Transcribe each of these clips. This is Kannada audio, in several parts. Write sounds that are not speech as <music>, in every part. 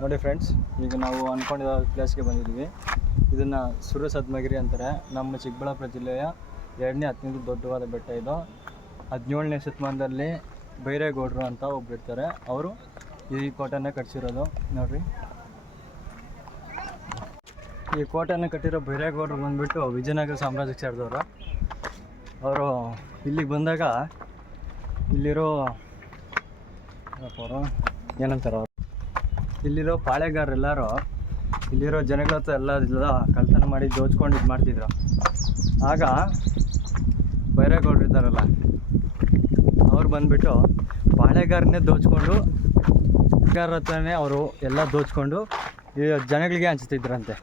ನೋಡಿ ಫ್ರೆಂಡ್ಸ್ ಈಗ ನಾವು ಅಂದ್ಕೊಂಡಿರೋ ಪ್ಲೇಸ್ಗೆ ಬಂದಿದ್ದೀವಿ. ಇದನ್ನು ಸುರ ಸದ್ಮಗಿರಿ ಅಂತಾರೆ. ನಮ್ಮ ಚಿಕ್ಕಬಳ್ಳಾಪುರ ಜಿಲ್ಲೆಯ ಎರಡನೇ ಅತ್ಯಂತ ದೊಡ್ಡವಾದ ಬೆಟ್ಟ ಇದು. ಹದಿನೇಳನೇ ಶತಮಾನದಲ್ಲಿ ಬೈರೇಗೌಡರು ಅಂತ ಒಬ್ಬರಿರ್ತಾರೆ ಅವರು ಈ ಕೋಟೆನ ಕಟ್ಸಿರೋದು. ನೋಡ್ರಿ. ಈ ಕೋಟೆನ ಕಟ್ಟಿರೋ ಬೈರೇಗೌಡರು ಬಂದ್ಬಿಟ್ಟು ವಿಜಯನಗರ ಸಾಮ್ರಾಜ್ಯಕ್ಕೆ ಸೇರಿದವರು. ಅವರು ಇಲ್ಲಿಗೆ ಬಂದಾಗ ಇಲ್ಲಿರೋ ಏನಂತಾರೆ ಅವರು? ಇಲ್ಲಿರೋ ಪಾಳೆಗಾರರು ಎಲ್ಲರೂ ಇಲ್ಲಿರೋ ಜನಗಳ ಹತ್ರ ಎಲ್ಲ ಕಳ್ತನ ಮಾಡಿ ದೋಚ್ಕೊಂಡು ಇದು ಮಾಡ್ತಿದ್ರು. ಆಗ ಬೈರೇಗೌಡರು ಇದ್ದಾರಲ್ಲ, ಅವ್ರು ಬಂದ್ಬಿಟ್ಟು ಪಾಳೆಗಾರನ್ನೇ ದೋಚ್ಕೊಂಡು, ಪಾಳೆಗಾರರ ಹತ್ರನೇ ಅವರು ಎಲ್ಲ ದೋಚ್ಕೊಂಡು ಜನಗಳಿಗೆ ಹಂಚ್ತಿದ್ರಂತೆ.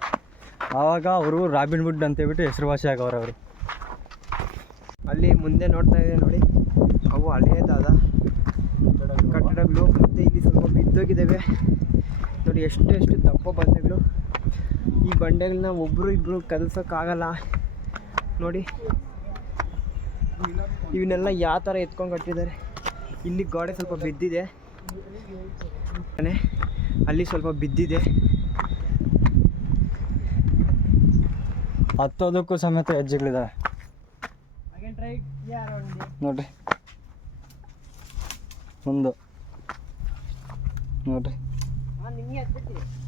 ಆವಾಗ ಅವರು ರಾಬಿನ್ ವುಡ್ ಅಂತೇಳ್ಬಿಟ್ಟು ಹೆಸರುವಾಸಿ ಆಗವ್ರು ಅವರು ಅಲ್ಲಿ ಮುಂದೆ ನೋಡ್ತಾ ಇದೆ ನೋಡಿ, ಅವು ಹಳೆಯದಾದ ಕಟ್ಟಡಗಳು. ಮತ್ತು ಇಲ್ಲಿ ಸ್ವಲ್ಪ ಬಿದ್ದೋಗಿದ್ದಾವೆ. ನೋಡಿ, ಎಷ್ಟು ಎಷ್ಟು ದಪ್ಪ ಬಂಡೆಗಳು ಈ ಬಂಡೆಗಳನ್ನ ಒಬ್ಬರು ಇಬ್ಬರು ಕದಲ್ಸೋಕ್ಕಾಗಲ್ಲ ನೋಡಿ, ಇವನ್ನೆಲ್ಲ ಯಾವ ಥರ ಎತ್ಕೊಂಡು ಕಟ್ಟಿದ್ದಾರೆ. ಇಲ್ಲಿ ಗೋಡೆ ಸ್ವಲ್ಪ ಬಿದ್ದಿದೆ. ಅಲ್ಲಿ ಸ್ವಲ್ಪ ಬಿದ್ದಿದೆ. ಹತ್ತೋದಕ್ಕೂ ಸಮೇತ ಹೆಜ್ಜೆಗಳಿದಾವೆ. ನೋಡ್ರಿ ಒಂದು. ನೋಡ್ರಿ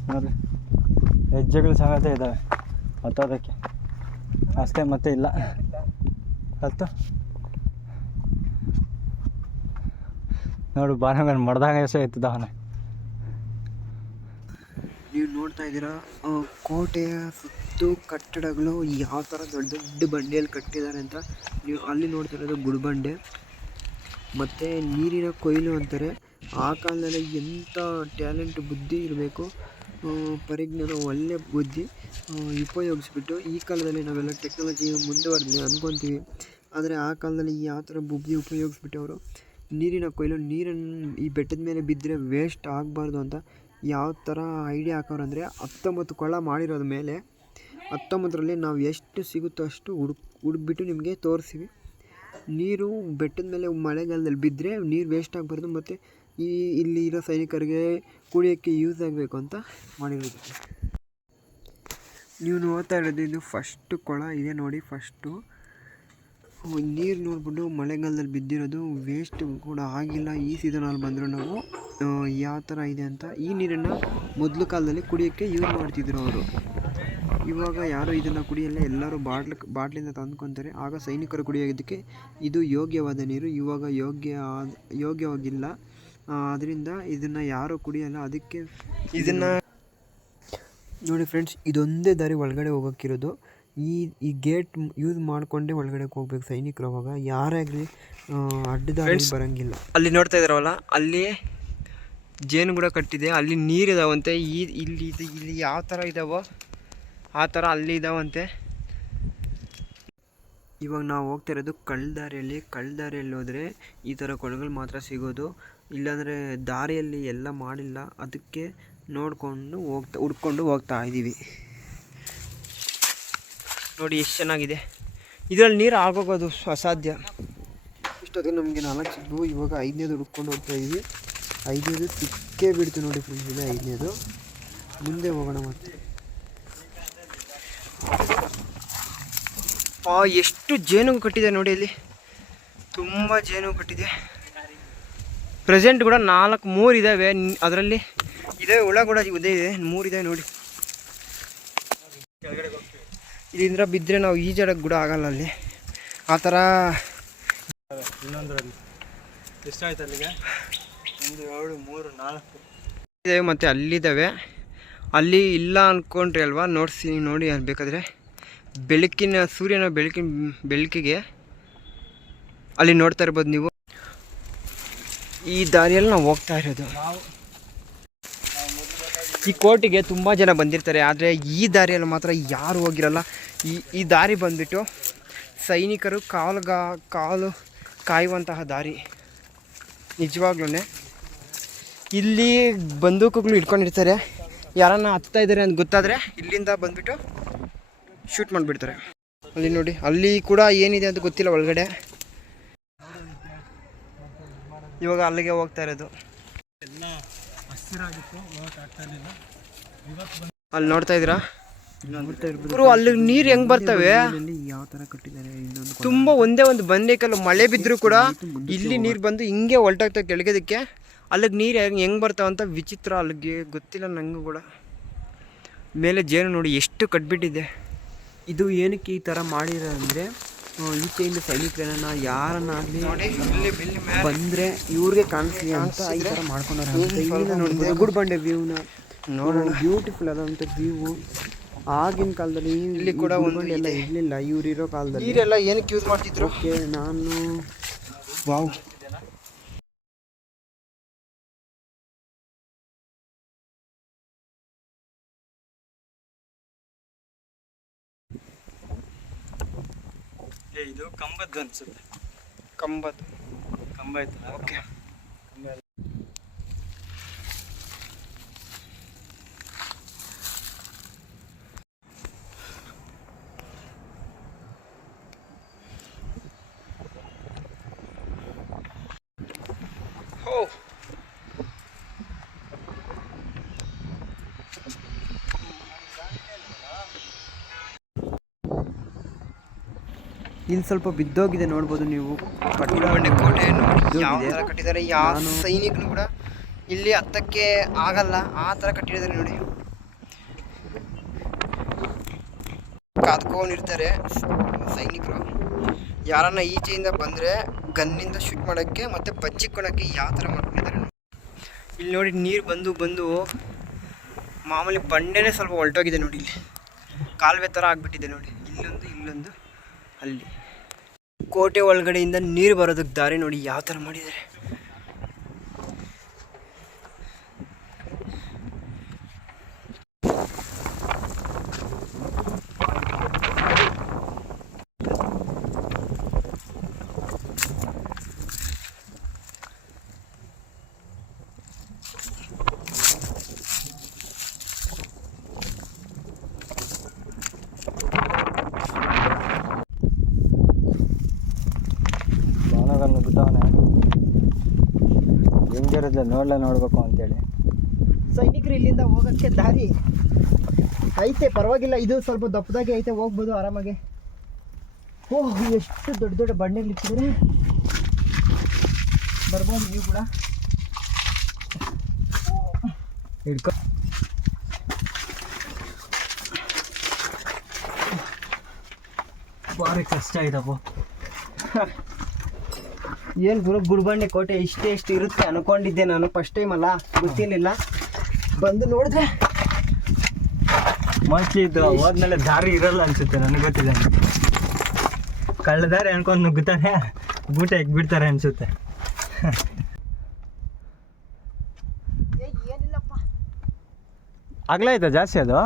ನೋಡ್ರಿ. ಹೆಜ್ಜೆಗಳು ಸಮೇತ ಇದ್ದಾವೆ ಹತ್ತೋದಕ್ಕೆ ಅಷ್ಟೇ, ಮತ್ತೆ ಇಲ್ಲ. ಹತ್ತು ನೋಡು, ಬಾನಗನ್ ಮಡ್ದಾಗ ಎಸೆ ಇತ್ತು ಅವನ. ನೀವು ನೋಡ್ತಾ ಇದ್ದೀರಾ ಕೋಟೆಯ ಸುತ್ತು ಕಟ್ಟಡಗಳು ಯಾವ ಥರ ದೊಡ್ಡ ದೊಡ್ಡ ಬಂಡೆಯಲ್ಲಿ ಕಟ್ಟಿದ್ದಾರೆ ಅಂತ ನೀವು ಅಲ್ಲಿ ನೋಡ್ತಾ ಇರೋದು ಗುಡ್ಬಂಡೆ. ಮತ್ತು ನೀರಿನ ಕೊಯ್ಲು ಅಂತಾರೆ. ಆ ಕಾಲದಲ್ಲಿ ಎಂಥ ಟ್ಯಾಲೆಂಟ್, ಬುದ್ಧಿ ಇರಬೇಕು ಪರಿಜ್ಞಾನ, ಒಳ್ಳೆ ಬುದ್ಧಿ ಉಪಯೋಗಿಸ್ಬಿಟ್ಟು ಈ ಕಾಲದಲ್ಲಿ ನಾವೆಲ್ಲ ಟೆಕ್ನಾಲಜಿ ಮುಂದುವರೆದಿದೆ ಅಂದ್ಕೊತೀವಿ ಆದರೆ ಆ ಕಾಲದಲ್ಲಿ ಯಾವ ಥರ ಬುದ್ಧಿ ಉಪಯೋಗಿಸ್ಬಿಟ್ಟು ಅವರು ನೀರಿನ ಕೊಯ್ಲು, ನೀರನ್ನು ಈ ಬೆಟ್ಟದ ಮೇಲೆ ಬಿದ್ದರೆ ವೇಸ್ಟ್ ಆಗಬಾರ್ದು ಅಂತ ಯಾವ ಥರ ಐಡಿಯಾ ಹಾಕೋರು ಅಂದರೆ ಹತ್ತೊಂಬತ್ತು ಕೊಳ ಮಾಡಿರೋದ ಮೇಲೆ ಹತ್ತೊಂಬತ್ತರಲ್ಲಿ ನಾವು ಎಷ್ಟು ಸಿಗುತ್ತೋ ಅಷ್ಟು ಹುಡುಕ್ ಹುಡುಕ್ಬಿಟ್ಟು ನಿಮಗೆ ತೋರಿಸ್ತೀವಿ. ನೀರು ಬೆಟ್ಟದ ಮೇಲೆ ಮಳೆಗಾಲದಲ್ಲಿ ಬಿದ್ದರೆ ನೀರು ವೇಸ್ಟ್ ಆಗಬಾರ್ದು ಮತ್ತು ಈ ಇಲ್ಲಿ ಇರೋ ಸೈನಿಕರಿಗೆ ಕುಡಿಯೋಕ್ಕೆ ಯೂಸ್ ಆಗಬೇಕು ಅಂತ ಮಾಡಿರೋದು. ನೀವು ನೋಡ್ತಾ ಇರೋದು ಇದು ಫಸ್ಟ್ ಕೊಳ, ಇದೆ ನೋಡಿ ಫಸ್ಟು ನೀರು ನೋಡ್ಬಿಟ್ಟು ಮಳೆಗಾಲದಲ್ಲಿ ಬಿದ್ದಿರೋದು ವೇಸ್ಟ್ ಕೂಡ ಆಗಿಲ್ಲ. ಈ ಸೀಸನಲ್ಲಿ ಬಂದರೂ ನಾವು ಯಾವ ಥರ ಇದೆ ಅಂತ ಈ ನೀರನ್ನು ಮೊದಲು ಕಾಲದಲ್ಲಿ ಕುಡಿಯೋಕ್ಕೆ ಯೂಸ್ ಮಾಡ್ತಿದ್ರು ಅವರು. ಇವಾಗ ಯಾರು ಇದನ್ನು ಕುಡಿಯಲ್ಲ, ಎಲ್ಲರೂ ಬಾಟ್ಲ್, ಬಾಟ್ಲಿಂದ ತಂದ್ಕೊತಾರೆ. ಆಗ ಸೈನಿಕರು ಕುಡಿಯೋದಕ್ಕೆ ಇದು ಯೋಗ್ಯವಾದ ನೀರು. ಇವಾಗ ಯೋಗ್ಯ ಯೋಗ್ಯವಾಗಿಲ್ಲ. ಅದರಿಂದ ಇದನ್ನು ಯಾರು ಕುಡಿಯಲ್ಲ ಅದಕ್ಕೆ ಇದನ್ನು ನೋಡಿ ಫ್ರೆಂಡ್ಸ್ ಇದೊಂದೇ ದಾರಿ ಒಳಗಡೆ ಹೋಗೋಕ್ಕಿರೋದು. ಈ ಈ ಗೇಟ್ ಯೂಸ್ ಮಾಡಿಕೊಂಡೇ ಒಳಗಡೆ ಹೋಗ್ಬೇಕು ಸೈನಿಕರು ಅವಾಗ. ಯಾರಾಗಲಿ ಅಡ್ಡದಾಗಿ ಬರಂಗಿಲ್ಲ. ಅಲ್ಲಿ ನೋಡ್ತಾ ಇದ್ದಾರವಲ್ಲ ಅಲ್ಲಿ ಜೇನು ಕೂಡ ಕಟ್ಟಿದೆ ಅಲ್ಲಿ ನೀರು ಇದಾವಂತೆ. ಈ ಇಲ್ಲಿ ಇದು ಇಲ್ಲಿ ಯಾವ ಥರ ಇದಾವೋ ಆ ಥರ ಅಲ್ಲಿ ಇದಾವಂತೆ. ಇವಾಗ ನಾವು ಹೋಗ್ತಾ ಇರೋದು ಕಳ್ಳದಾರಿಯಲ್ಲಿ ಕಳ್ಳದಾರಿಯಲ್ಲಿ ಹೋದರೆ ಈ ಥರ ಕೊಳಗಳು ಮಾತ್ರ ಸಿಗೋದು. ಇಲ್ಲಾಂದರೆ ದಾರಿಯಲ್ಲಿ ಎಲ್ಲ ಮಾಡಿಲ್ಲ, ಅದಕ್ಕೆ ನೋಡಿಕೊಂಡು ಹೋಗ್ತಾ, ಹುಡ್ಕೊಂಡು ಹೋಗ್ತಾ ಇದ್ದೀವಿ ನೋಡಿ ಎಷ್ಟು ಚೆನ್ನಾಗಿದೆ. ಇದರಲ್ಲಿ ನೀರು ಆಗೋಗೋದು ಅಸಾಧ್ಯ. ಇಷ್ಟೊತ್ತಿಗೆ ನಮಗೆ ನಾಲ್ಕು ಸಿಗ್ವು ಇವಾಗ ಐದನೇದು ಹುಡ್ಕೊಂಡು ಹೋಗ್ತಾ ಇದ್ದೀವಿ ಐದನೇದು ತಿಕ್ಕೇ ಬಿಡ್ತು ನೋಡಿ ಫ್ರೆಂಡ್ಸ್ ಇದೆ ಐದನೇದು. ಮುಂದೆ ಹೋಗೋಣ ಮತ್ತೆ. ಎಷ್ಟು ಜೇನು ಕಟ್ಟಿದೆ ನೋಡಿ ಇಲ್ಲಿ. ತುಂಬ ಜೇನು ಕಟ್ಟಿದೆ. ಪ್ರೆಸೆಂಟ್ ಕೂಡ ನಾಲ್ಕು ಮೂರು ಇದ್ದಾವೆ ಅದರಲ್ಲಿ ಇದೆ ಹುಳ ಕೂಡ ಇದೇ ಇದೆ ಮೂರು ಇದೆ ನೋಡಿ. ಇಲ್ಲಿಂದ ಬಿದ್ದರೆ ನಾವು ಈಜಾಡಕ್ಕೆ ಕೂಡ ಆಗಲ್ಲ ಅಲ್ಲಿ. ಆ ಥರ ಇನ್ನೊಂದರಲ್ಲಿ. ಎಷ್ಟಾಯ್ತು ಅಲ್ಲಿಗೆ? ಒಂದು ಎರಡು ಮೂರು ನಾಲ್ಕು. ಇದೆ ಮತ್ತು ಅಲ್ಲಿದ್ದಾವೆ ಅಲ್ಲಿ ಇಲ್ಲ ಅಂದ್ಕೊಂಡ್ರಿ ಅಲ್ವಾ? ನೋಡ್ಸಿ ನೋಡಿ ಅಲ್ಲಿ ಬೇಕಾದರೆ. ಬೆಳಕಿನ ಸೂರ್ಯನ ಬೆಳಕಿನ ಬೆಳಕಿಗೆ. ಅಲ್ಲಿ ನೋಡ್ತಾ ಇರ್ಬೋದು ನೀವು. ಈ ದಾರಿಯಲ್ಲಿ ನಾವು ಹೋಗ್ತಾ ಇರೋದು. ಈ ಕೋರ್ಟಿಗೆ ತುಂಬ ಜನ ಬಂದಿರ್ತಾರೆ, ಆದರೆ ಈ ದಾರಿಯಲ್ಲಿ ಮಾತ್ರ ಯಾರು ಹೋಗಿರಲ್ಲ. ಈ ಈ ದಾರಿ ಬಂದ್ಬಿಟ್ಟು ಸೈನಿಕರು ಕಾಲು ಕಾಲು ಕಾಯುವಂತಹ ದಾರಿ. ನಿಜವಾಗ್ಲೂ ಇಲ್ಲಿ ಬಂದೂಕುಗಳು ಇಟ್ಕೊಂಡಿರ್ತಾರೆ ಯಾರನ್ನ ಹತ್ತಾ ಇದ್ದಾರೆ ಅಂತ ಗೊತ್ತಾದರೆ ಇಲ್ಲಿಂದ ಬಂದ್ಬಿಟ್ಟು ಶೂಟ್ ಮಾಡಿಬಿಡ್ತಾರೆ. ಅಲ್ಲಿ ನೋಡಿ, ಅಲ್ಲಿ ಕೂಡ ಏನಿದೆ ಅಂತ ಗೊತ್ತಿಲ್ಲ ಒಳಗಡೆ. ಇವಾಗ ಅಲ್ಲಿಗೆ ಹೋಗ್ತಾ ಇರೋದು. ಎಲ್ಲ ಹಸಿರಾಗಿತ್ತು ಆಗ್ತಾ ಇರಲಿಲ್ಲ. ಅಲ್ಲಿ ನೋಡ್ತಾ ಇದ್ದೀರಾ? ಗುರು ಅಲ್ಲಿ ನೀರು ಹೆಂಗ್ ಬರ್ತವೆ? ಯಾವ ತರ ಕಟ್ಟಿದ್ದಾರೆ ತುಂಬಾ ಒಂದೇ ಒಂದು ಬಂದೇಕಲ್ಲ ಮಳೆ ಬಿದ್ದರೂ ಕೂಡ ಇಲ್ಲಿ ನೀರು ಬಂದು ಹಿಂಗೆ ಹೊಲ್ಟಾಗ್ತವೆ ಕೆಳಗದಕ್ಕೆ. ಅಲ್ಲಿಗೆ ನೀರು ಹೆಂಗೆ ಹೆಂಗೆ ಬರ್ತಾವ ಅಂತ ವಿಚಿತ್ರ ಅಲ್ಲಿಗೆ ಗೊತ್ತಿಲ್ಲ ನಂಗೂ ಕೂಡ. ಮೇಲೆ ಜೇನು ನೋಡಿ ಎಷ್ಟು ಕಟ್ಬಿಟ್ಟಿದೆ. ಇದು ಏನಕ್ಕೆ ಈ ತರ ಮಾಡಿರೋದಂದ್ರೆ ಆ, ಈಚೆಯಿಂದ ಸೈನಿಕರನ್ನ ಯಾರನ್ನಾಗ್ಲಿ ಬಂದ್ರೆ ಇವ್ರಿಗೆ ಕಾಣಿಸ್ಲಿ ಅಂತ ಈ ತರ ಮಾಡ್ಕೊಂಡವ್ರೆ. ಗುಡ್ ಬಂಡೆ ವ್ಯೂನ ನೋಡೋಣ. ಬ್ಯೂಟಿಫುಲ್ ಆದಂತ ವ್ಯೂ ಆಗಿನ ಕಾಲದಲ್ಲಿ ಇಲ್ಲಿ ಕೂಡ ಒಂದು ಎಲ್ಲ ಇರಲಿಲ್ಲ ಇವ್ರಿರೋ ಕಾಲದಲ್ಲಿ. ನೀರೆಲ್ಲ ಏನಕ್ಕೆ ಯೂಸ್ ಮಾಡ್ತಿದ್ರು? ಓಕೆ ನಾನು ವಾವ್. ಇದು ಕಂಬದ್ದು ಅನ್ಸುತ್ತೆ. ಕಂಬದ್ದು. ಕಂಬ ಆಯ್ತಲ್ಲ ಓಕೆ ಇಲ್ಲಿ ಸ್ವಲ್ಪ ಬಿದ್ದೋಗಿದೆ ನೋಡ್ಬೋದು ನೀವು. ಬಂಡೆ ಕೋಟೆ. ನೋಡಿ ಯಾವ. ಥರ ಕಟ್ಟಿದ್ದಾರೆ? ಯಾವ ಸೈನಿಕನು ಕೂಡ ಇಲ್ಲಿ ಹತ್ತಕ್ಕೆ ಆಗಲ್ಲ. ಆ ಥರ ಕಟ್ಟಿದ್ದಾರೆ ನೋಡಿ. ಕಾದ್ಕೊಂಡಿರ್ತಾರೆ ಸೈನಿಕರು. ಯಾರನ್ನ ಈಚೆಯಿಂದ ಬಂದರೆ ಗನ್ನಿಂದ ಶೂಟ್ ಮಾಡೋಕ್ಕೆ ಮತ್ತು ಬಚ್ಚಿಕೊಳಕ್ಕೆ ಯಾವ ಥರ ಮಾಡ್ಕೊಂಡಿದ್ದಾರೆ. ಇಲ್ಲಿ ನೋಡಿ ನೀರು ಬಂದು ಬಂದು ಮಾಮೂಲಿ ಬಂಡೆನೇ ಸ್ವಲ್ಪ ಹೊಲ್ಟೋಗಿದೆ ನೋಡಿ ಇಲ್ಲಿ. ಕಾಲುವೆ ಥರ ಆಗಿಬಿಟ್ಟಿದೆ ನೋಡಿ. ಇಲ್ಲೊಂದು ಇಲ್ಲೊಂದು ಅಲ್ಲಿ. ಕೋಟೆ ಒಳಗಡೆಯಿಂದ ನೀರು ಬರೋದಕ್ಕೆ ದಾರಿ ನೋಡಿ ಯಾವ ಥರ ಮಾಡಿದ್ದಾರೆ. ಹೆಂಗಿರುತ್ತೆ ನೋಡ್ಲ ನೋಡಬೇಕು ಅಂತೇಳಿ. ಸೈನಿಕರು ಇಲ್ಲಿಂದ ಹೋಗೋಕ್ಕೆ ದಾರಿ ಐತೆ, ಪರವಾಗಿಲ್ಲ, ಇದು ಸ್ವಲ್ಪ ದಪ್ಪದಾಗೆ ಐತೆ, ಹೋಗ್ಬೋದು ಆರಾಮಾಗೆ. ಓಹ್ ಎಷ್ಟು ದೊಡ್ಡ ದೊಡ್ಡ ಬಂಡೆಗಳು ಇಟ್ಟಿದ್ರೆ. ಬರ್ಬೋದು ನೀವು ಕೂಡ. ಹಿಡ್ಕೊ. ಭಾರಿ ಕಷ್ಟ ಆಯ್ತಪ್ಪ ಏನು ಗುರು ಗುಡ್ಬಂಡೆ ಕೋಟೆ ಇಷ್ಟೇ ಇಷ್ಟು ಇರುತ್ತೆ ಅನ್ಕೊಂಡಿದ್ದೆ ನಾನು ಫಸ್ಟ್ ಟೈಮ್ ಅಲ್ಲ ಗೊತ್ತಿರಲಿಲ್ಲ. ಬಂದು ನೋಡಿದ್ರೆ ಮೋಸ್ಟ್ಲಿ ಇದು ಹೋದ್ಮೇಲೆ ದಾರಿ ಇರಲ್ಲ ಅನ್ಸುತ್ತೆ ನನಗೆ ಗೊತ್ತಿದೆ ಕಳ್ಳ ದಾರಿ ಅನ್ಕೊಂಡು ನುಗ್ಗುತ್ತಾನೆ ಬೂಟ ಬಿಡ್ತಾರೆ ಅನ್ಸುತ್ತೆ. ಏನಿಲ್ಲಪ್ಪ. ಆಯ್ತಾ ಜಾಸ್ತಿ ಅದು?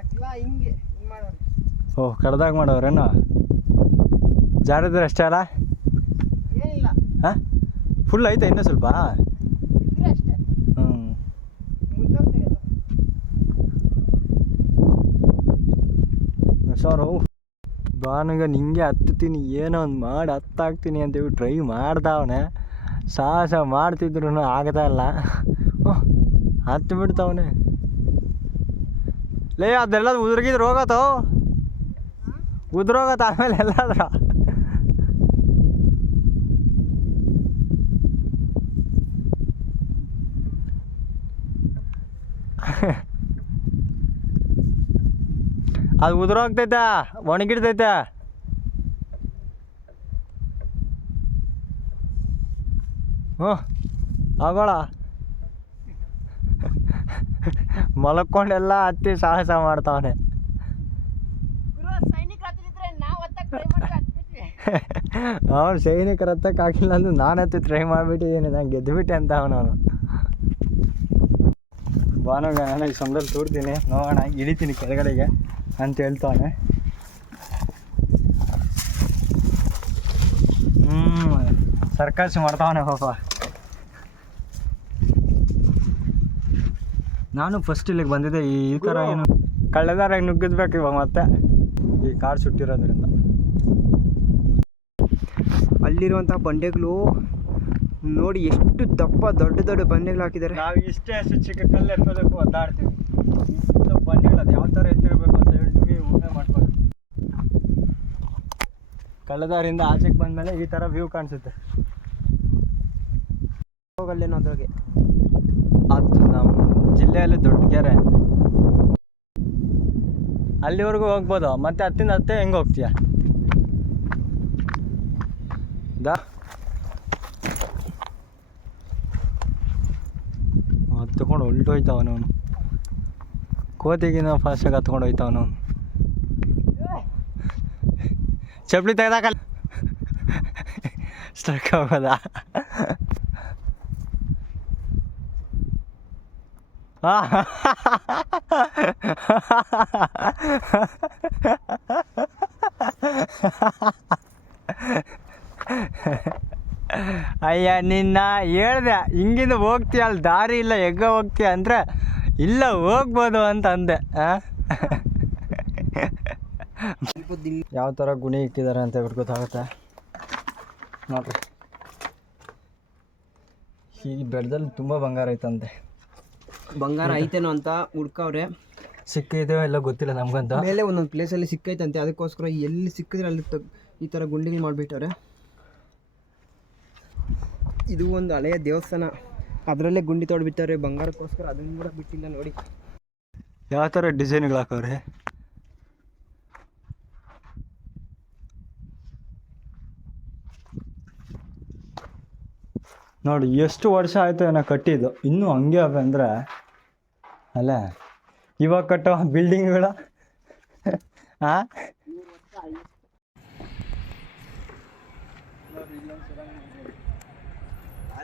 ಅಗ್ಲ ಓಹ್ ಕಡ್ದಾಗ ಮಾಡೋರೇನು? ಜಾರಿದ್ರೆ ಅಷ್ಟೇ ಅಲ್ಲ? ಹಾಂ? ಫುಲ್ ಐತೆ ಇನ್ನೂ ಸ್ವಲ್ಪ? ಹ್ಞೂ ಸರ್ ಬಾನುಗ ನಿಂಗೆ ಹತ್ತುತ್ತೀನಿ ಏನೋ ಒಂದು ಮಾಡಿ ಹತ್ತಾಗ್ತೀನಿ ಅಂತೇಳಿ ಟ್ರೈ ಮಾಡ್ದವನೆ ಸಾಹಸ ಮಾಡ್ತಿದ್ರು ಆಗ್ತಾ ಇಲ್ಲ. ಹತ್ತು ಬಿಡ್ತಾವನೆ ಲೇ ಅದೆಲ್ಲ ಉದುರ್ಗಿದ್ರೆ ಹೋಗತ್ತೋ ಉದ್ರೋಗತ್ತ ಆಮೇಲೆ ಎಲ್ಲಾದ್ರ <laughs> ಅದು ಉದುರೋಗ್ತೈತೆ ಒಣಗಿಡ್ತೈತೆ. ಹ್ಞೂ ಆಗೋಳ. <laughs> ಮಲ್ಕೊಂಡೆಲ್ಲ ಹತ್ತಿ ಸಾಹಸ ಮಾಡ್ತಾವನೆ. <laughs> ಅವ್ನು ಸೈನಿಕರ ಹತ್ತಕ್ಕೆ ಆಗಿಲ್ಲ ಅಂದ್ರೆ ನಾನು ಹತ್ತಿ ಟ್ರೈ ಮಾಡಿಬಿಟ್ಟಿದ್ದೀನಿ ನಾನು ಗೆದ್ದುಬಿಟ್ಟೆ ಅಂತ ಅವನು. ನಾನು ಈ ಸೊಂದಲ್ಲಿ ತೋರ್ತೀನಿ. ನೋಡೋಣ, ಇಳಿತೀನಿ ಕೆಳಗಡೆಗೆ ಅಂತ ಹೇಳ್ತಾನೆ. ಹ್ಞೂ ಸರ್ಕಸ್ ಮಾಡ್ತಾವನೆ ಪಾಪ. ನಾನು ಫಸ್ಟ್ ಇಲ್ಲಿಗೆ ಬಂದಿದ್ದೆ, ಈ ಈ ಥರ ಏನು ಕಳ್ಳೆದಾರಾಗಿ ನುಗ್ಗಿದ್ಬೇಕು ಇವಾಗ ಮತ್ತೆ? ಈ ಕಾರ್ ಸುಟ್ಟಿರೋದ್ರಿಂದ. ಅಲ್ಲಿರುವಂಥ ಬಂಡೆಗಳು ನೋಡಿ ಎಷ್ಟು ದಪ್ಪ ದೊಡ್ಡ ದೊಡ್ಡ ಬಂಡೆಗಳು ಹಾಕಿದ್ದಾರೆ. ನಾವು ಇಷ್ಟೇ ಅಷ್ಟು ಚಿಕ್ಕ ಕಲ್ಲು ಎತ್ತೋದಕ್ಕೂ ಒದ್ದಾಡ್ತೀವಿ ಇಷ್ಟು ಬಂಡಿಗಳು ಅದು ಯಾವ ಥರ ಎತ್ತಿರಬೇಕು ಅಂತ ಹೇಳಿ ನಿಮಗೆ ಊಹೆ ಮಾಡ್ಕೊಳ್ಳಿ ಕಳ್ಳದಾರಿಂದ ಆಚೆಗೆ ಬಂದಮೇಲೆ ಈ ಥರ ವ್ಯೂ ಕಾಣಿಸುತ್ತೆ. ಹೋಗಲ್ಲೇನೋ ಅದ್ರಾಗೆ ಅದು ನಮ್ಮ ಜಿಲ್ಲೆಯಲ್ಲಿ ದೊಡ್ಡ ಕೆರೆ ಅಂತ. ಅಲ್ಲಿವರೆಗೂ ಹೋಗ್ಬೋದು? ಮತ್ತೆ ಹತ್ತಿಂದ ಹತ್ತೆ ಹೆಂಗೆ ಹೋಗ್ತೀಯ? ದಾ ಹತ್ಕೊಂಡು ಹೊಲ್ಟೋಯ್ತಾವ ಅವನು ಕೋತಿಗಿನ ಫಾಸ್ಟಾಗಿ ಹತ್ಕೊಂಡು ಹೋಯ್ತಾವ ಅವನು ಚಪ್ಪಲಿ ತೆಗ್ದಾಕಲ್ಲ ಸ್ಟ್ರಕ್ ಆಗೋದಾ ಅಯ್ಯ ನಿನ್ನ ಹೇಳ್ದೆ ಹಿಂಗಿಂದ ಹೋಗ್ತೀಯ ಅಲ್ಲಿ ದಾರಿ ಇಲ್ಲ ಹೆಗ್ಗ ಹೋಗ್ತೀಯ ಅಂದರೆ ಇಲ್ಲ ಹೋಗ್ಬೋದು ಅಂತ ಅಂದೆ ಯಾವ ಥರ ಗುಣಿ ಇಟ್ಟಿದ್ದಾರೆ ಅಂತ ಹೇಳ್ಬಿಟ್ಟು ಗೊತ್ತಾಗುತ್ತೆ? ನೋಡ್ರಿ. ಈ ಬೆಡ್ದಲ್ಲಿ ತುಂಬ ಬಂಗಾರ ಐತಂತೆ. ಬಂಗಾರ ಐತೇನೋ ಅಂತ ಹುಡ್ಕವ್ರೆ. ಸಿಕ್ಕಿದೆಯೋ ಎಲ್ಲ ಗೊತ್ತಿಲ್ಲ ನಮ್ಗಂತ. ಮೇಲೆ ಒಂದೊಂದು ಪ್ಲೇಸಲ್ಲಿ ಸಿಕ್ಕೈತಂತೆ ಅದಕ್ಕೋಸ್ಕರ ಎಲ್ಲಿ ಸಿಕ್ಕಿದ್ರೆ ಅಲ್ಲಿ ಈ ಥರ ಗುಂಡಿಗಳು ಮಾಡಿಬಿಟ್ಟವ್ರೆ. ಇದು ಒಂದು ಹಳೆಯ ದೇವಸ್ಥಾನ. ಅದರಲ್ಲೇ ಗುಂಡಿ ತೊಡ್ಬಿಟ್ಟಾರೆ ಬಂಗಾರಕ್ಕೋಸ್ಕರ ಅದನ್ನು ಕೂಡ ಬಿಟ್ಟಿಲ್ಲ ನೋಡಿ. ಯಾವ ಥರ ಡಿಸೈನ್ಗಳು ಹಾಕವ್ರೆ? ನೋಡಿ, ಎಷ್ಟು ವರ್ಷ ಆಯಿತು ಏನೋ ಕಟ್ಟಿದ್ದು. ಇನ್ನೂ ಹಂಗೆ ಅವೆ ಅಂದರೆ, ಅಲ್ಲ, ಇವಾಗ ಕಟ್ಟೋ ಬಿಲ್ಡಿಂಗ್ಗಳ?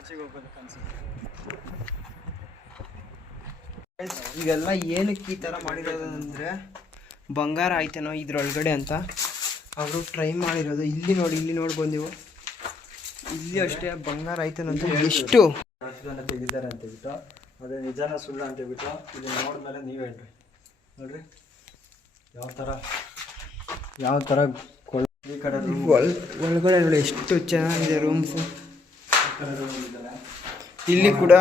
ಹಾಂ ಇವೆಲ್ಲ ಏನಕ್ಕೆ ಈ ಥರ ಮಾಡಿರೋದಂದ್ರೆ ಬಂಗಾರ ಆಯ್ತೇನೋ ಇದ್ರೊಳಗಡೆ ಅಂತ ಅವರು ಟ್ರೈ ಮಾಡಿರೋದು. ಇಲ್ಲಿ ನೋಡಿ ಇಲ್ಲಿ ನೋಡಿ ಬಂದಿವು ಇಲ್ಲಿ ಅಷ್ಟೇ ಬಂಗಾರ ಆಯ್ತೇನೋ ಅಂತ ಎಷ್ಟು? ತೆಗಿದ್ದಾರೆ ಅಂತ ಹೇಳ್ಬಿಟ್ಟು ಅದೇ ನಿಜಾನ ಸುಳ್ಳು ಅಂತ ಹೇಳ್ಬಿಟ್ಟು ಇದು ನೋಡಿದ್ಮೇಲೆ ನೀವು ಹೇಳ್ರಿ. ನೋಡ್ರಿ? ಯಾವ ಥರ ಯಾವ ಥರ ಈ ಕಡೆ ಒಳಗಡೆ ನೋಡಿ ಎಷ್ಟು ಚೆನ್ನಾಗಿದೆ ರೂಮ್ಸು ಈ ಕಡೆ room ಇದ್ದಾರೆ. ಇಲ್ಲಿ ಕೂಡ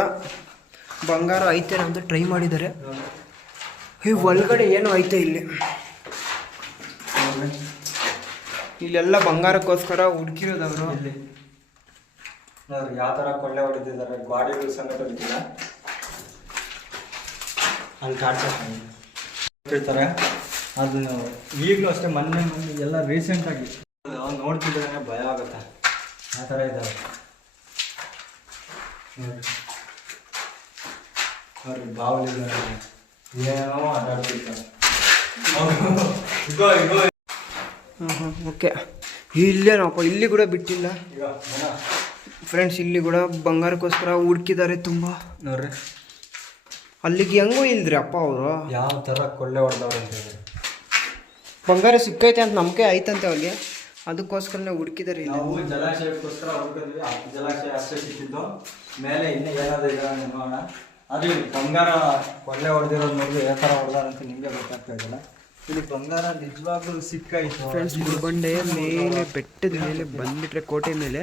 ಬಂಗಾರ ಐತೆ ಅಂತ ಟ್ರೈ ಮಾಡಿದ್ದಾರೆ. ಈ ಒಳಗಡೆ ಏನು ಐತೆ ಇಲ್ಲಿ? ಇಲ್ಲೆಲ್ಲ ಬಂಗಾರಕ್ಕೋಸ್ಕರ ಹುಡುಕಿರೋದವರು. ಯಾವ ಥರ ಕೊಳ್ಳೆ ಹೊಡೆದಿದ್ದಾರೆ ಗಾಡಿಗಳು ಸಂಗಟ ಅಲ್ಲಿ ಅದು ಈಗಲೂ ಅಷ್ಟೇ ಮೊನ್ನೆ ಮೊನ್ನೆ ಎಲ್ಲ ರೀಸೆಂಟಾಗಿ ನೋಡ್ತಿದ್ರೆ ಭಯ ಆಗುತ್ತೆ. ಆ ಥರ ಇದ್ದಾವೆ ನೋಡ್ರಿ ಬಾವಲಿದ್ದಾರೆ ಏನೋ ಇಗೋ ಇಗೋ. ಓಕೆ. ಇಲ್ಲೇನಪ್ಪ ಇಲ್ಲಿ ಕೂಡ ಬಿಟ್ಟಿಲ್ಲ. ಫ್ರೆಂಡ್ಸ್ ಇಲ್ಲಿ ಕೂಡ ಬಂಗಾರಕ್ಕೋಸ್ಕರ ಹುಡುಕಿದ್ದಾರೆ ತುಂಬ. ನೋಡ್ರಿ. ಅಲ್ಲಿಗೆ ಹೆಂಗೂ ಇಲ್ದ್ರಿ ಅಪ್ಪ ಅವರು? ಯಾವ ಥರ ಕೊಳ್ಳೆ ಹೊಡೆದವ್ರು ಅಂತ ಹೇಳಿ. ಬಂಗಾರ ಸಿಕ್ಕೈತೆ ಅಂತ ನಂಬಿಕೆ ಐತಂತೆ ಅವ್ರಿಗೆ? ಅದಕ್ಕೋಸ್ಕರನೇ ಹುಡುಕಿದಾರೆ ಇಲ್ಲಿ. ನಾವು ಜಲಾಶಯಕ್ಕೋಸ್ಕರ ಹುಡುಕಿದ್ವಿ. ಆ ಜಲಾಶಯ ಅಷ್ಟೇ ಸಿಕ್ಕಿದ್ದು ಮೇಲೆ ಇನ್ನೂ ಏನಾದ್ರು ಇದೆ ನೋಡೋಣ ಅದು ಇಲ್ಲಿ ಬಂಗಾರ ಕೊಳ್ಳೆ ಹೊಡೆದಿರೋದು ನೋಡಿ ಯಾವ ಥರ ಹೊಡೆದಾರ ಅಂತ ನಿಮಗೆ ಗೊತ್ತಾಗ್ತಾ ಇದ್ದಲ್ಲ ಇಲ್ಲಿ ಬಂಗಾರ ನಿಜವಾಗ್ಲೂ ಸಿಕ್ಕಾಯ್ತು. ಫ್ರೆಂಡ್ಸ್ ಗುರುಬಂಡೆ ಮೇಲೆ ಬೆಟ್ಟದ ಮೇಲೆ ಬಂದ್ಬಿಟ್ರೆ ಕೋಟೆ ಮೇಲೆ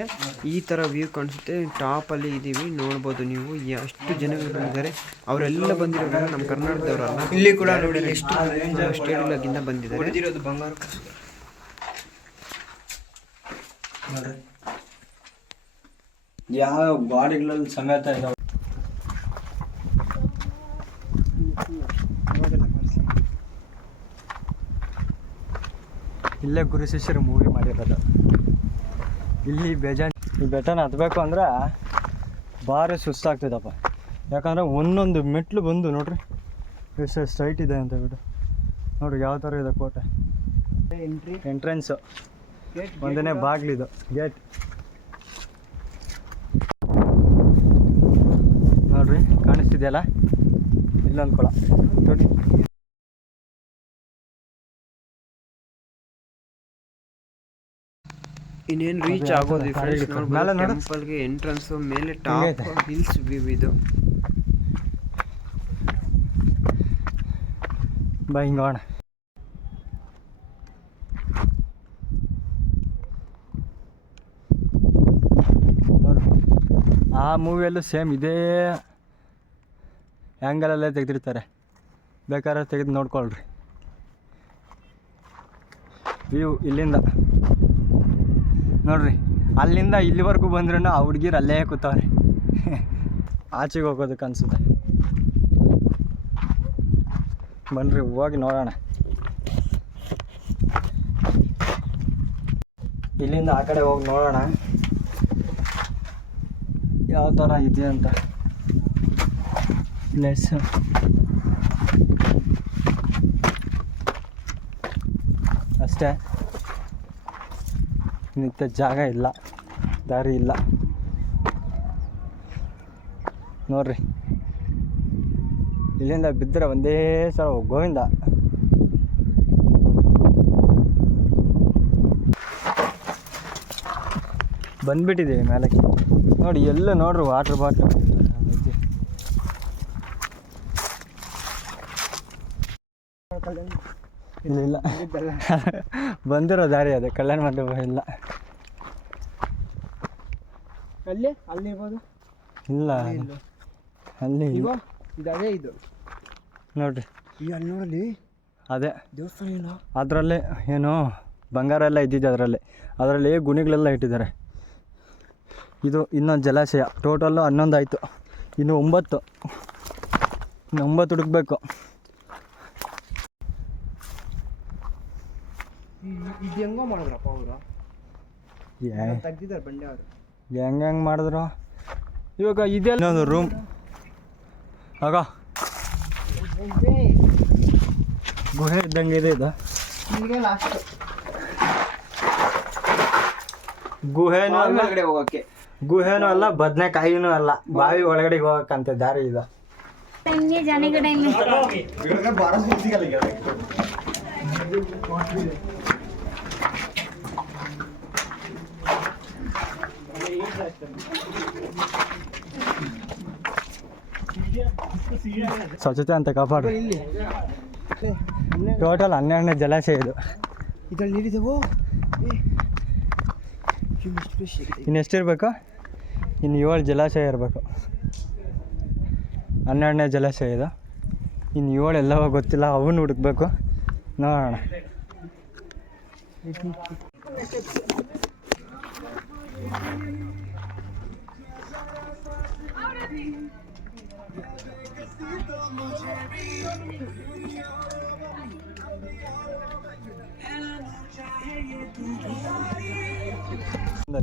ಈ ಥರ ವ್ಯೂ ಕಾಣಿಸುತ್ತೆ. ಟಾಪಲ್ಲಿ ಇದ್ದೀವಿ ನೋಡ್ಬೋದು ನೀವು. ಎಷ್ಟು ಜನಗಳು ಬಂದಿದ್ದಾರೆ. ಅವರೆಲ್ಲ ಬಂದಿರೋರು ನಮ್ಮ ಕರ್ನಾಟಕದವರಲ್ಲ ಇಲ್ಲಿ ಕೂಡ ನೋಡಿ ಎಷ್ಟು ಸ್ಟೇಟ್ ಬಂದಿದ್ದಾರೆ. ಹೊಡೆದಿರೋದು ಬಂಗಾರ. ನೋಡ್ರಿ ಯಾವ ಗಾಡಿಗಳಲ್ಲಿ ಸಮೇತ ಇದಾವೆ? ಇಲ್ಲೇ ಗುರು ಶಿಷ್ಯರು ಮೂವಿ ಮಾಡಿರೋದು. ಇಲ್ಲಿ ಬೇಜಾನ್ ಈ ಬೆಟ್ಟನ ಹತ್ಬೇಕು ಅಂದ್ರೆ ಭಾರಿ ಸುಸ್ತಾಗ್ತದಪ್ಪ. ಯಾಕಂದ್ರೆ ಒಂದೊಂದು ಮೆಟ್ಲು ಬಂದು ನೋಡ್ರಿ. ಎಷ್ಟು ಸ್ಟ್ರೈಟ್ ಇದೆ ಅಂತ ಹೇಳ್ಬಿಟ್ಟು ನೋಡ್ರಿ ಯಾವ ಥರ ಇದೆ ಕೋಟೆ. ಎಂಟ್ರಿ ಎಂಟ್ರೆನ್ಸು ಒಂದನೇ ಬಾಗ್ಲಿದು. ಗೇಟ್. ನೋಡ್ರಿ ಕಾಣಿಸ್ತಿದೆಯಲ್ಲ? ಇಲ್ಲೊಂದು ಕೊಳ ನೋಡಿ. ಇನ್ನೇನು ರೀಚ್ ಆಗೋದು. ಟೆಂಪಲ್ಗೆ ಎಂಟ್ರೆನ್ಸ್ ಮೇಲೆ. ಟಾಪ್ ಹಿಲ್ಸ್ ವ್ಯೂ ಇದು. ಬೈ ಹಿಂಗೆ ಹೋಗೋಣ. ಆ ಮೂವಿಯಲ್ಲೂ ಸೇಮ್ ಇದೇ ಆ್ಯಂಗಲಲ್ಲೇ ತೆಗೆದಿರ್ತಾರೆ. ಬೇಕಾದ್ರೆ ತೆಗೆದು ನೋಡ್ಕೊಳ್ರಿ. ವ್ಯೂ ಇಲ್ಲಿಂದ. ನೋಡ್ರಿ, ಅಲ್ಲಿಂದ ಇಲ್ಲಿವರೆಗೂ ಬಂದ್ರೂ ಆ ಹುಡುಗಿರು ಅಲ್ಲೇ ಕೂತವ್ರೆ. <laughs> ಆಚೆಗೆ ಹೋಗೋದಕ್ಕೆ ಅನ್ಸುತ್ತೆ. ಬನ್ನಿರಿ ಹೋಗಿ ನೋಡೋಣ. ಇಲ್ಲಿಂದ ಆ ಕಡೆ ಹೋಗಿ ನೋಡೋಣ. ಯಾವ ಥರ ಇದೆ ಅಂತ. ಪ್ಲೇಸ್ ಅಷ್ಟೇ. ನಿಂತ ಜಾಗ ಇಲ್ಲ, ದಾರಿ ಇಲ್ಲ. ನೋಡ್ರಿ. ಇಲ್ಲಿಂದ ಬಿದ್ದರೆ ಒಂದೇ ಸಲ ಗೋವಿಂದ. ಬಂದ್ಬಿಟ್ಟಿದ್ದೀವಿ ಮೇಲಕ್ಕೆ. ನೋಡಿ ಎಲ್ಲ ನೋಡ್ರಿ ವಾಟ್ರ್ ಬಾಟಲ್ ಇಲ್ಲ ಇಲ್ಲ. ಬಂದಿರೋ ದಾರಿ ಅದೇ ಕಲ್ಯಾಣ ಮಂಟಪ ಇಲ್ಲ. ಅಲ್ಲಿ? ಅಲ್ಲಿ ಇರ್ಬೋದು? ಇಲ್ಲ. ಅಲ್ಲಿ ಇದೇ ಇದು. ನೋಡ್ರಿ. ನೋಡಲಿ ಅದೇ. ದೇವಸ್ಥಾನ ಅದರಲ್ಲೇ ಏನು ಬಂಗಾರ ಎಲ್ಲ ಇದ್ದಿದ್ದು ಅದರಲ್ಲಿ. ಅದರಲ್ಲಿ ಗುಣಿಗಳೆಲ್ಲ ಇಟ್ಟಿದ್ದಾರೆ. ಇದು ಇನ್ನೊಂದು ಜಲಾಶಯ. ಟೋಟಲ್ಲು ಹನ್ನೊಂದು ಆಯಿತು ಇನ್ನು ಒಂಬತ್ತು. ಇನ್ನು ಒಂಬತ್ತು ಹುಡುಕ್ಬೇಕು. ಇದು ಹೆಂಗೋ ಮಾಡಿದ್ರಪ್ಪ ಅವರು? ತೆಗ್ದಿದ್ದಾರೆ ಬಂಡೆ ಅವರು. ಹೆಂಗೆ ಹೆಂಗೆ ಮಾಡಿದ್ರು? ಇವಾಗ ಇದೆ ಇನ್ನೊಂದು ರೂಮ್ ಆಗ. ಗುಹೆ ಇದ್ದಂಗೆ ಇದೆ ಇದು. ಗುಹೆನೂ ಹೋಗೋಕ್ಕೆ. ಗುಹೆನೂ ಅಲ್ಲ ಬದನೆಕಾಯಿನೂ ಅಲ್ಲ. ಬಾವಿ ಒಳಗಡೆ ಹೋಗಕ್ಕಂತೆ ದಾರಿ ಇದು. ತಂಗಿ ಜಾನಿಗಡೆ ಇಲ್ಲಿ ಸ್ವಚ್ಛತೆ ಅಂತ ಕಾಪಾಡ್ರಿ ಇಲ್ಲಿ. ಟೋಟಲ್ ಹನ್ನೆರಡನೇ ಜಲಾಶಯ ಇದು. ಇದ್ರಲ್ಲಿ ನೀರಿದೆವೋ? ಇನ್ನು ಎಷ್ಟಿರಬೇಕು? ಇನ್ನು ಏಳು ಜಲಾಶಯ ಇರಬೇಕು. ಹನ್ನೆರಡನೇ ಜಲಾಶಯ ಇದು. ಇನ್ನು ಏಳು ಎಲ್ಲವ ಗೊತ್ತಿಲ್ಲ ಅವನ್ನ ಹುಡುಕ್ಬೇಕು. ನೋಡೋಣ.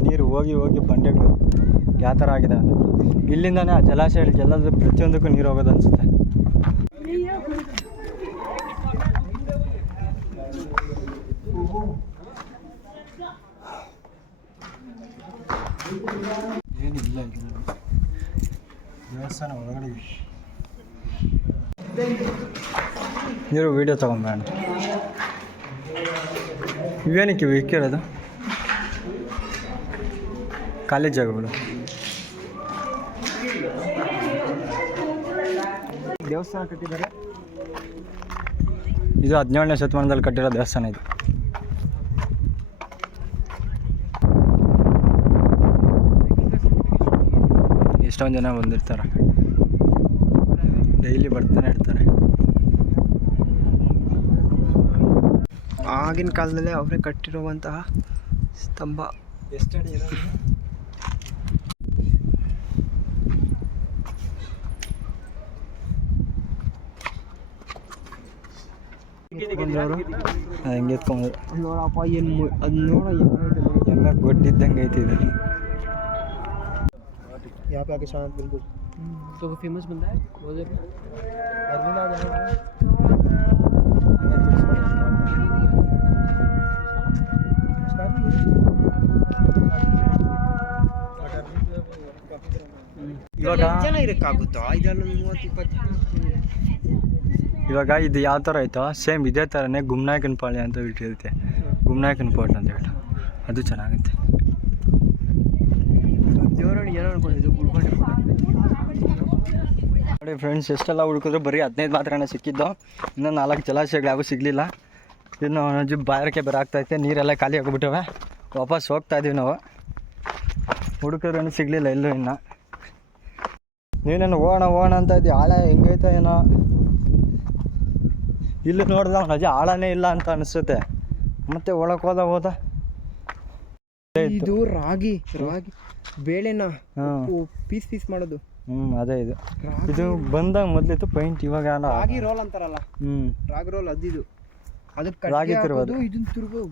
ನೀರು ಹೋಗಿ ಹೋಗಿ ಬಂಡೆಗಳು ಯಾವ ಥರ ಆಗಿದೆ ಅಂತ. ಇಲ್ಲಿಂದಾನೆ ಆ ಜಲಾಶಯಗಳಿಗೆ ಎಲ್ಲದೂ ಪ್ರತಿಯೊಂದಕ್ಕೂ ನೀರು ಹೋಗೋದು ಅನಿಸುತ್ತೆ. ಏನಿಲ್ಲ ದೇವಸ್ಥಾನ ಒಳಗಡೆ. ನೀರು ವೀಡಿಯೋ ತಗೊಂಬೇಡ ಇವೇನಕ್ಕೆ ಕೇಳೋದು? ಖಾಲಿ ಜಾಗಗಳು ದೇವಸ್ಥಾನ ಕಟ್ಟಿದ್ದಾರೆ. ಇದು ಹದಿನೇಳನೇ ಶತಮಾನದಲ್ಲಿ ಕಟ್ಟಿರೋ ದೇವಸ್ಥಾನ ಇದು. ಎಷ್ಟೊಂದು ಜನ ಬಂದಿರ್ತಾರೆ. ಡೈಲಿ ಬರ್ತಾನೆ ಇರ್ತಾರೆ. ಆಗಿನ ಕಾಲದಲ್ಲೇ ಅವರೇ ಕಟ್ಟಿರುವಂತಹ ಸ್ತಂಭ. ಎಷ್ಟಡಿ ಹೆಂಗೆ ಎತ್ಕೊಂಡ್ರು ನೋಡಪ್ಪ ಏನು ಅದು ನೋಡ ಹೆಂಗೈತೆ ನೋಡಿ. ಎಲ್ಲ ಗೊಡ್ಡಿದ್ದಂಗೆ ಐತಿ ಇದು यहाँ पे आके शांत बिल्कुल तो वो फेमस बंदा है वो ಇವಾಗ ಜನ ಇರೋಕ್ಕಾಗುತ್ತೋ ಇದರಲ್ಲಿ ಮೂವತ್ತು ಇಪ್ಪತ್ತು ಇವಾಗ ಇದು ಯಾವ ಥರ ಐತೋ ಸೇಮ್ ಇದೇ ಥರನೇ ಗುಮ್ನಾಯಕನ ಪಾಳ್ಯ ಅಂತ ಇಟ್ಟಿರುತ್ತೆ ಗುಮ್ನಾಯಕನ ಫೋರ್ಟ್ ಅಂತ ಹೇಳಿ ಅದು ಚೆನ್ನಾಗುತ್ತೆ ನೋಡಿ ಫ್ರೆಂಡ್ಸ್ ಎಷ್ಟೆಲ್ಲ ಹುಡುಕಿದ್ರು ಬರೀ ಹದಿನೈದು ಮಾತ್ರನೇ ಸಿಕ್ಕಿದ್ದು. ಇನ್ನೂ ನಾಲ್ಕು ಜಲಾಶಯಗಳು ಯಾವೂ ಸಿಗಲಿಲ್ಲ. ಇನ್ನು ಜಿ ಬಾಯಾರಿಕೆ ಬೇರೆ ಆಗ್ತೈತೆ ನೀರೆಲ್ಲ ಖಾಲಿ ಆಗಿಬಿಟ್ಟವೆ. ವಾಪಸ್ ಹೋಗ್ತಾ ಇದೀವಿ ನಾವು. ಹುಡುಕಿದ್ರೂ ಸಿಗಲಿಲ್ಲ ಎಲ್ಲೂ ಇನ್ನು. ನೀನೇನು ಹೋಗೋಣ ಹೋಗೋಣ ಅಂತ ಇದ್ದೀವಿ ಆಳ ಹೆಂಗೈತೆ ಏನೋ. ಇಲ್ಲಿ ನೋಡ್ದ ಅಜ್ಜ ಆಳನೇ ಇಲ್ಲ ಅಂತ ಅನಿಸುತ್ತೆ. ಮತ್ತೆ ಒಳಕ್ ಹೋದ ಹೋದ. ಇದು ರಾಗಿ ರಾಗಿ ಬೇಳೆನ ಪೀಸ್ ಪೀಸ್ ಮಾಡೋದು. ಹ್ಮ್ ಅದೇ ಇದು. ಇದು ಬಂದಾಗ ಮೊದ್ಲಿತ್ತು ಪೈಂಟ್ ಇವಾಗ ರಾಗಿ ರೋಲ್ ಅಂತಾರಲ್ಲ. ಹ್ಮ್. ರಾಗಿ ರೋಲ್ ಅದಿದು. ಅದಕ್ಕೆ ರಾಗಿ ತಿರುಗೋದು. ಇದನ್ನ ತಿರುಗು.